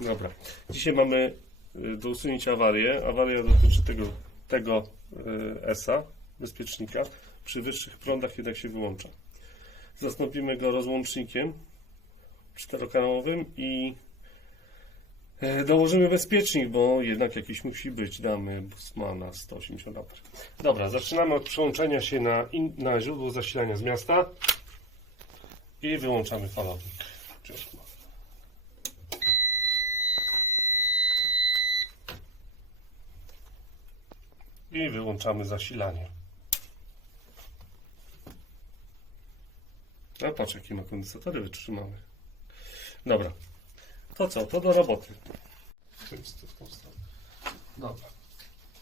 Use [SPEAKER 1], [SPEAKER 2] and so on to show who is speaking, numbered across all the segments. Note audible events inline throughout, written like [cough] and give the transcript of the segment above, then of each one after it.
[SPEAKER 1] Dobra. Dzisiaj mamy y, do usunięcia awarię. Awaria dotyczy tego, tego y, ESA, bezpiecznika. Przy wyższych prądach jednak się wyłącza. Zastąpimy go rozłącznikiem czterokanałowym i e, dołożymy bezpiecznik, bo jednak jakiś musi być. Damy Busmana 180 A. Dobra, zaczynamy od przełączenia się na, in, na źródło zasilania z miasta i wyłączamy falownik. I wyłączamy zasilanie. A patrz, jakie ma kondensatory wytrzymane. Dobra. To co? To do roboty. Dobra.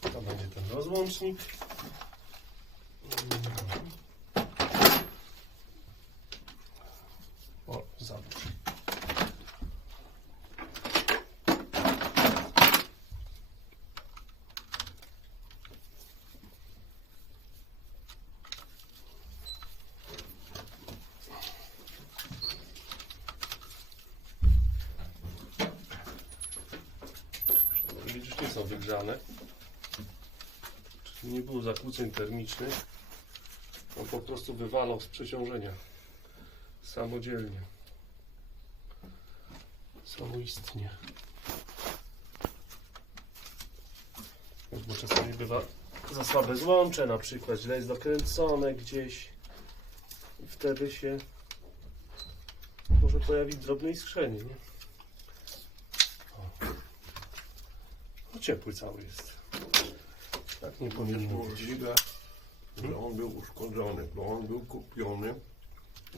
[SPEAKER 1] To będzie ten rozłącznik. Nie są wygrzane. Nie było zakłóceń termicznych. On po prostu wywalał z przeciążenia. Samodzielnie. Samoistnie. Bo czasami bywa za słabe złącze, na przykład źle jest dokręcone gdzieś. I wtedy się może pojawić drobne iskrzenie, nie? Ciepły cały jest. Tak nie
[SPEAKER 2] Jest
[SPEAKER 1] powinno być.
[SPEAKER 2] możliwe, że on był uszkodzony, bo on był kupiony,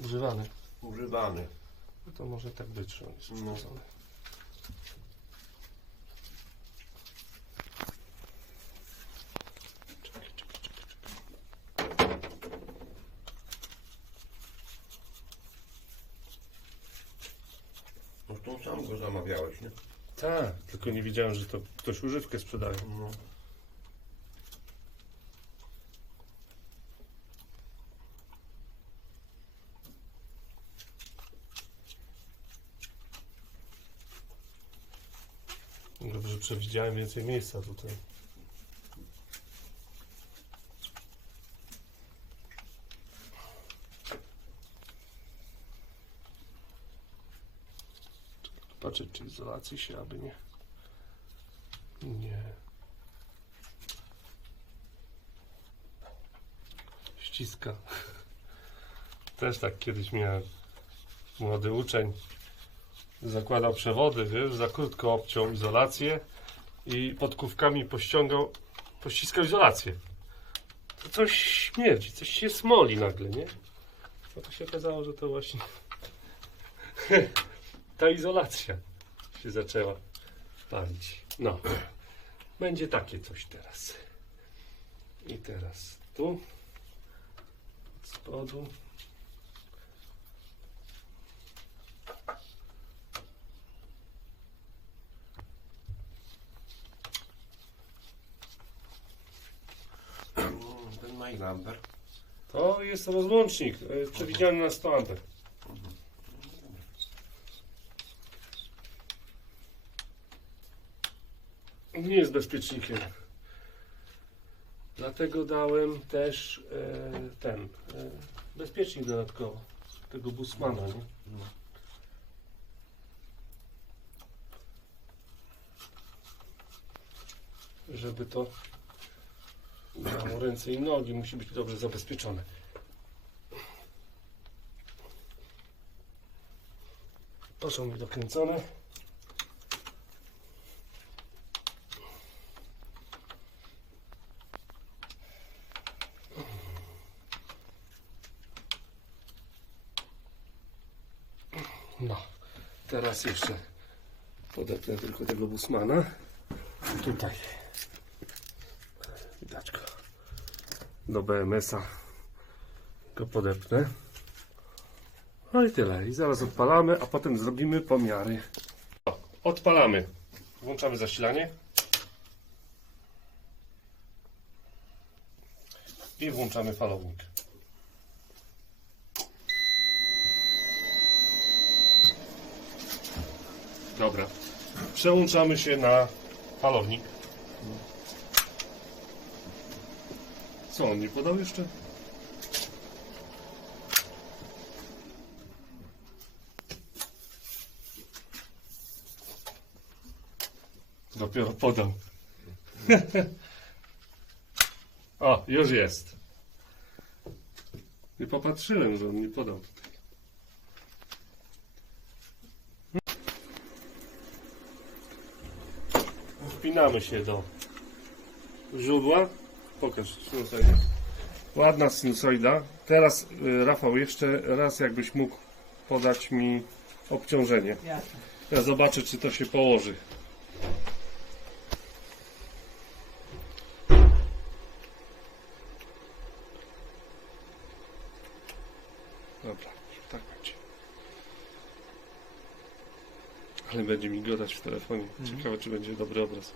[SPEAKER 1] Używany.
[SPEAKER 2] używany.
[SPEAKER 1] No to może tak być, że on jest
[SPEAKER 2] No.
[SPEAKER 1] uszkodzony. Czekaj, czekaj, czekaj,
[SPEAKER 2] sam go zamawiałeś, nie?
[SPEAKER 1] Tak, tylko nie wiedziałem, że to ktoś używkę sprzedaje.
[SPEAKER 2] No.
[SPEAKER 1] Dobrze, przewidziałem więcej miejsca tutaj. Patrzeć, czy izolacji się, aby nie. Nie. Ściska. Też tak kiedyś miałem. Młody uczeń zakładał przewody, wiesz, za krótko obciął izolację i podkówkami pościągał, pościskał izolację. To coś śmierdzi, coś się smoli nagle, nie? No to się okazało, że to właśnie ta izolacja się zaczęła palić. No, będzie takie coś teraz. I teraz tu, od spodu.
[SPEAKER 2] Ten Majlamber.
[SPEAKER 1] To jest rozłącznik e, przewidziany na 100 amper. Nie jest bezpiecznikiem. Dlatego dałem też e, ten e, bezpiecznik dodatkowo. Tego Busmana, nie?
[SPEAKER 2] No.
[SPEAKER 1] Żeby to miało ręce i nogi, musi być dobrze zabezpieczone. To są mi dokręcone. No, teraz jeszcze podepnę tylko tego Busmana. Tutaj. Widać go. Do BMS-a go podepnę. No i tyle. I zaraz odpalamy, a potem zrobimy pomiary. Odpalamy. Włączamy zasilanie. I włączamy falownik. Dobra. Przełączamy się na falownik. Co, on nie podał jeszcze? Dopiero podał. [laughs] o, już jest. Nie popatrzyłem, że on nie podał tutaj. Wpinamy się do źródła. Pokaż sinusoidę. Ładna sinusoida. Teraz y, Rafał, jeszcze raz jakbyś mógł podać mi obciążenie. Ja zobaczę, czy to się położy. Dobra, tak będzie. Ale będzie mi godać w telefonie. Ciekawe, czy będzie dobry obraz.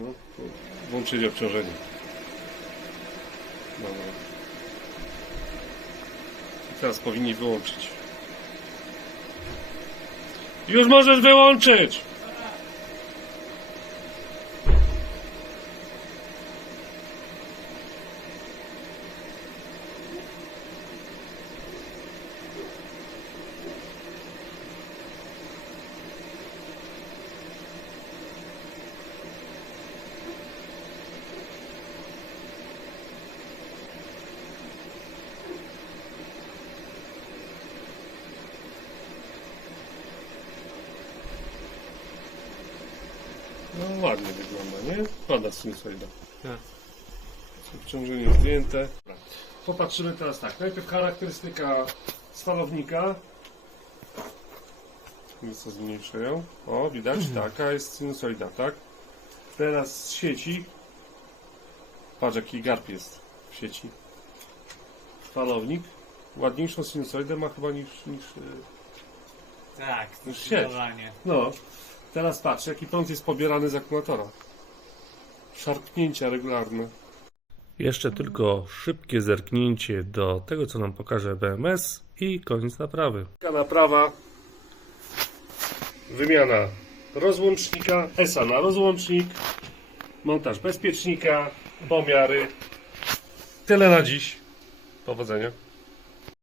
[SPEAKER 1] No, włączyli obciążenie. Dobra. I teraz powinni wyłączyć. Już możesz wyłączyć! Ładnie wygląda, nie? Pada sinusoida.
[SPEAKER 3] Tak.
[SPEAKER 1] Obciążenie zdjęte. Popatrzymy teraz tak. Najpierw charakterystyka stalownika. Nieco zmniejszę ją. O, widać, [clears throat] taka jest sinusoida, tak? Teraz z sieci. Patrz jaki garb jest w sieci. Falownik. Ładniejszą sinusoidę ma chyba niż, niż y,
[SPEAKER 3] Tak,
[SPEAKER 1] Już siedź.
[SPEAKER 3] zdecydowanie.
[SPEAKER 1] No, teraz patrz, jaki prąd jest pobierany z akumulatora. Szarpnięcia regularne.
[SPEAKER 4] Jeszcze tylko szybkie zerknięcie do tego, co nam pokaże BMS i koniec naprawy.
[SPEAKER 1] Naprawa, wymiana rozłącznika, ESA na rozłącznik, montaż bezpiecznika, pomiary. Tyle na dziś. Powodzenia.